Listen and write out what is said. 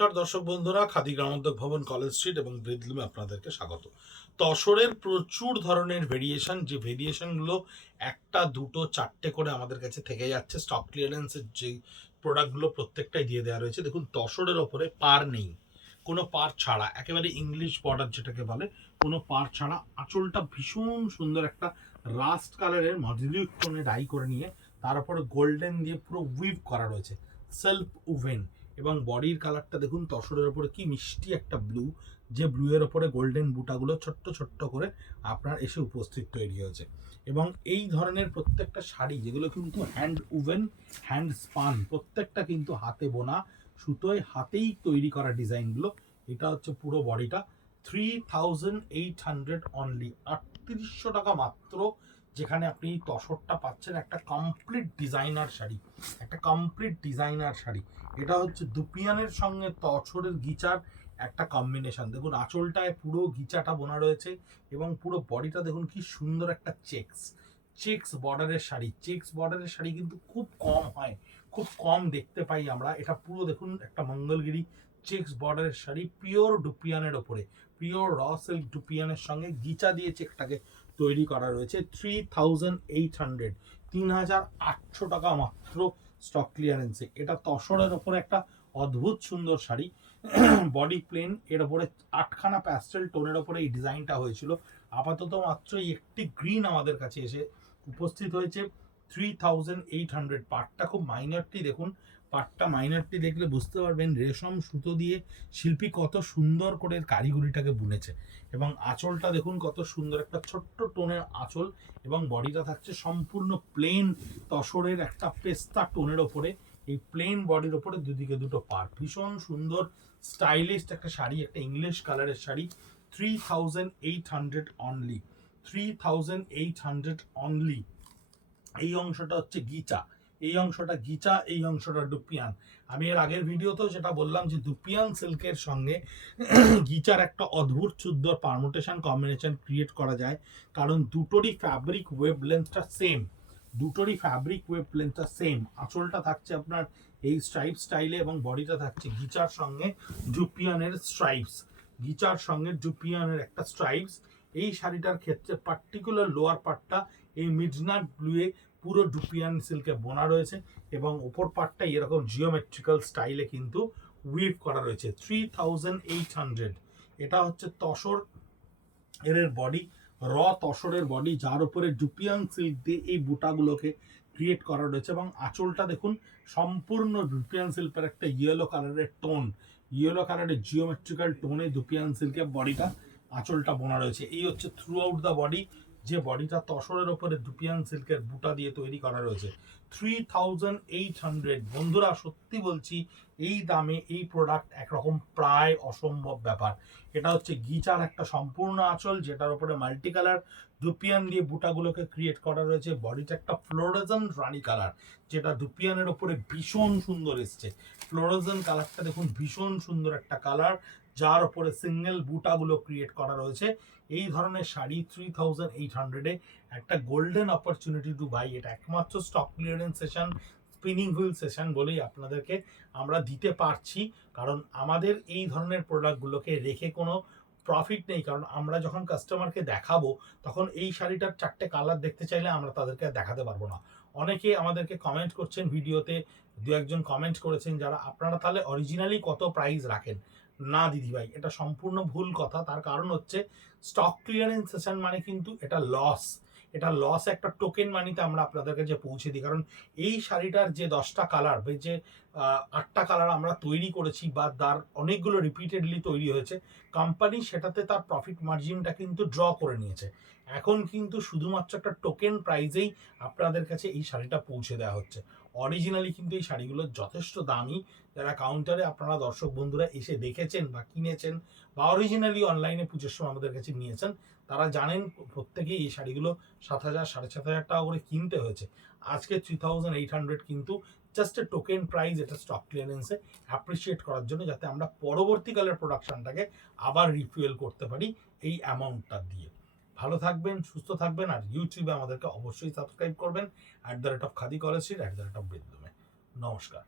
নমস্কার দর্শক বন্ধুরা, খাদি গ্রামোদ্যোগ ভবন, কলেজ স্ট্রিট এবং ব্রিদলুমে আপনাদেরকে স্বাগত। তসরের প্রচুর ধরনের ভেরিয়েশন, যে ভেরিয়েশনগুলো একটা দুটো চারটে করে আমাদের কাছে থেকে যাচ্ছে। স্টক ক্লিয়ারেন্সের যে প্রোডাক্টগুলো প্রত্যেকটাই দিয়ে দেওয়া রয়েছে। দেখুন, তসরের ওপরে পার নেই, কোনো পার ছাড়া, একেবারে ইংলিশ বর্ডার যেটাকে বলে, কোনো পার ছাড়া। আঁচলটা ভীষণ সুন্দর একটা রাস্ট কালারের মডিউলিক টোনে ডাই করে নিয়ে তার উপরে গোল্ডেন দিয়ে পুরো উইভ করা রয়েছে, সেলফ উভেন। এবং বডির কালারটা দেখুন, তসরের ওপরে কি মিষ্টি একটা ব্লু, যে ব্লু এর ওপরে গোল্ডেন বুটাগুলো ছোট্ট ছোট্ট করে আপনার এসে উপস্থিত তৈরি হয়েছে। এবং এই ধরনের প্রত্যেকটা শাড়ি, যেগুলো কিন্তু হ্যান্ড উভেন, হ্যান্ড স্পান, প্রত্যেকটা কিন্তু হাতে বোনা, সুতোয় হাতেই তৈরি করা ডিজাইনগুলো। এটা হচ্ছে পুরো বডিটা। 3800 অনলি, 3800 টাকা মাত্র, যেখানে আপনি তসরটা পাচ্ছেন একটা কমপ্লিট ডিজাইনার শাড়ি, একটা কমপ্লিট ডিজাইনার শাড়ি। এটা হচ্ছে দুপিয়ানের সঙ্গে তসরের গিচার একটা কম্বিনেশন। দেখুন, আঁচলটায় পুরো গিচাটা বোনা রয়েছে এবং পুরো বডিটা দেখুন কি সুন্দর একটা চেক্স বর্ডারের শাড়ি। চেক্স বর্ডারের শাড়ি কিন্তু খুব কম হয়, খুব কম দেখতে পাই আমরা। এটা পুরো দেখুন একটা মঙ্গলগিরি চেক্স বর্ডারের শাড়ি, পিওর ডুপিয়ানের ওপরে, পিওর র সিল্ক ডুপিয়ানের সঙ্গে গিচা দিয়ে চেকটাকে তৈরি করা রয়েছে। 3800, 3800 টাকা মাত্র স্টক ক্লিয়ারেন্সে। এটা তসরের ওপরে একটা অদ্ভুত সুন্দর শাড়ি, বডি প্লেন, এর ওপরে 8খানা প্যাস্টেল টোনের ওপরে এই ডিজাইনটা হয়েছিল। আপাতত মাত্র একটি গ্রিন আমাদের কাছে এসে উপস্থিত হয়েছে। 3800, পাটটা খুব মাইনরটি দেখুন, পাটটা মাইনরটি দেখলে বুঝতে পারবেন রেশম সুতো দিয়ে শিল্পী কত সুন্দর করে কারিগরিটাকে বুনেছে। এবং আঁচলটা দেখুন কত সুন্দর একটা ছোট্ট টোনের আঁচল, এবং বডিটা থাকছে সম্পূর্ণ প্লেন তসরের একটা পেস্তা টোনের ওপরে। এই প্লেন বডির ওপরে দুদিকে দুটো পার, ভীষণ সুন্দর স্টাইলিশ একটা শাড়ি, একটা ইংলিশ কালারের শাড়ি। 3800 only, 3800 only. এই অংশটা হচ্ছে গিচা, এই অংশটা গিচা, এই অংশটা ডুপিয়ান। আমি এর আগের ভিডিওতেও যেটা বললাম যে দুপিয়ান সিল্কের সঙ্গে গিচার একটা অদ্ভুত সুন্দর পারমুটেশন কম্বিনেশন ক্রিয়েট করা যায়, কারণ দুটোরই ফ্যাব্রিক ওয়েভ লেন্থটা সেম, দুটোরই ফ্যাব্রিক ওয়েভ লেন্থটা সেম। আঁচলটা থাকছে আপনার এই স্ট্রাইপ স্টাইলে, এবং বডিটা থাকছে গিচার সঙ্গে ডুপিয়ানের স্ট্রাইপস, গিচার সঙ্গে ডুপিয়ানের একটা স্ট্রাইপস। এই শাড়িটার ক্ষেত্রে পার্টিকুলার লোয়ার পার্টটা এই মিডনাট ব্লুয়ে পুরো ডুপিয়ান সিল্কে বোনা রয়েছে, এবং ওপর পার্টটা এরকম জিওমেট্রিক্যাল স্টাইলে কিন্তু উইভ করা রয়েছে। 3800, এটা হচ্ছে তসর এর বডি, র তসরের বডি, যার উপরে ডুপিয়ান সিল্ক দিয়ে এই বুটাগুলোকে ক্রিয়েট করা রয়েছে। এবং আঁচলটা দেখুন সম্পূর্ণ ডুপিয়ান সিল্কের একটা ইয়েলো কালারের টোন, ইয়েলো কালারের জিওমেট্রিক্যাল টোনে ডুপিয়ান সিল্কের বডিটা, আঁচলটা বোনা রয়েছে। এই হচ্ছে থ্রু আউট দ্য বডি, যে বডিটা তসরের ওপরে ডুপিয়ান সিল্কের বুটা দিয়ে তৈরি করা রয়েছে। 3800 বন্ধুরা, সত্যি বলছি এই দামে এই প্রোডাক্ট একরকম প্রায় অসম্ভব ব্যাপার। এটা হচ্ছে গিচার একটা সম্পূর্ণ আঁচল, যেটার উপরে মাল্টি কালার ডুপিয়ান দিয়ে বুটাগুলোকে ক্রিয়েট করা রয়েছে। বডিটা একটা ফ্লোরোজেন রানি কালার, যেটা ডুপিয়ানের ওপরে ভীষণ সুন্দর এসছে। ফ্লোরোজেন কালারটা দেখুন, ভীষণ সুন্দর একটা কালার, যার উপরে সিঙ্গেল বুটাগুলো ক্রিয়েট করা রয়েছে। এই ধরনের শাড়ি 3800-এ একটা গোল্ডেন অপরচুনিটি টু বাই। এটা একমাত্র stock clearance session, spinning wheel session বলেই আপনাদেরকে আমরা দিতে পারছি, কারণ আমাদের এই ধরনের প্রোডাক্টগুলোকে রেখে কোনো প্রফিট নেই। কারণ আমরা যখন কাস্টমারকে দেখাবো, তখন এই শাড়িটার 4টে কালার দেখতে চাইলে আমরা তাদেরকে দেখাতে পারবো না। অনেকে আমাদেরকে কমেন্ট করছেন ভিডিওতে, দু একজন কমেন্ট করেছেন যারা, আপনারা তাহলে অরিজিনালি কত প্রাইস রাখেন? না দিদিভাই, এটা সম্পূর্ণ ভুল কথা। তার কারণ হচ্ছে স্টক ক্লিয়ারেন্স সেশন মানে কিন্তু এটা লস, এটা লস একটা টোকেন মানিতে আমরা আপনাদের কাছে পৌঁছে দিই। কারণ এই শাড়িটার যে 10টা কালার বা যে 8টা কালার আমরা তৈরি করেছি, বা তার অনেকগুলো রিপিটেডলি তৈরি হয়েছে, কোম্পানি সেটাতে তার প্রফিট মার্জিনটা কিন্তু ড্র করে নিয়েছে। এখন কিন্তু শুধুমাত্র একটা টোকেন প্রাইজেই আপনাদের কাছে এই শাড়িটা পৌঁছে দেওয়া হচ্ছে। অরিজিনালি কিন্তু এই শাড়িগুলো যথেষ্ট দামি। যারা কাউন্টারে আপনারা দর্শক বন্ধুরা এসে দেখেছেন বা কিনেছেন, বা অরিজিনালি অনলাইনে পুজোর সময় আমাদের কাছে নিয়েছেন, তারা জানেন প্রত্যেকেই এই শাড়িগুলো 7000, 7500 টাকা করে কিনতে হয়েছে। আজকে 3800 কিন্তু জাস্ট এ টোকেন প্রাইস, এটা স্টক ক্লিয়ারেন্সে অ্যাপ্রিসিয়েট করার জন্য, যাতে আমরা পরবর্তীকালের প্রোডাকশনটাকে আবার রিফুয়েল করতে পারি এই অ্যামাউন্টটা দিয়ে। ভালো থাকবেন, সুস্থ থাকবেন, আর ইউটিউবে আমাদেরকে অবশ্যই সাবস্ক্রাইব করবেন @খাদি কলেজ স্ট্রিট, @ব্রিদলুমে। নমস্কার।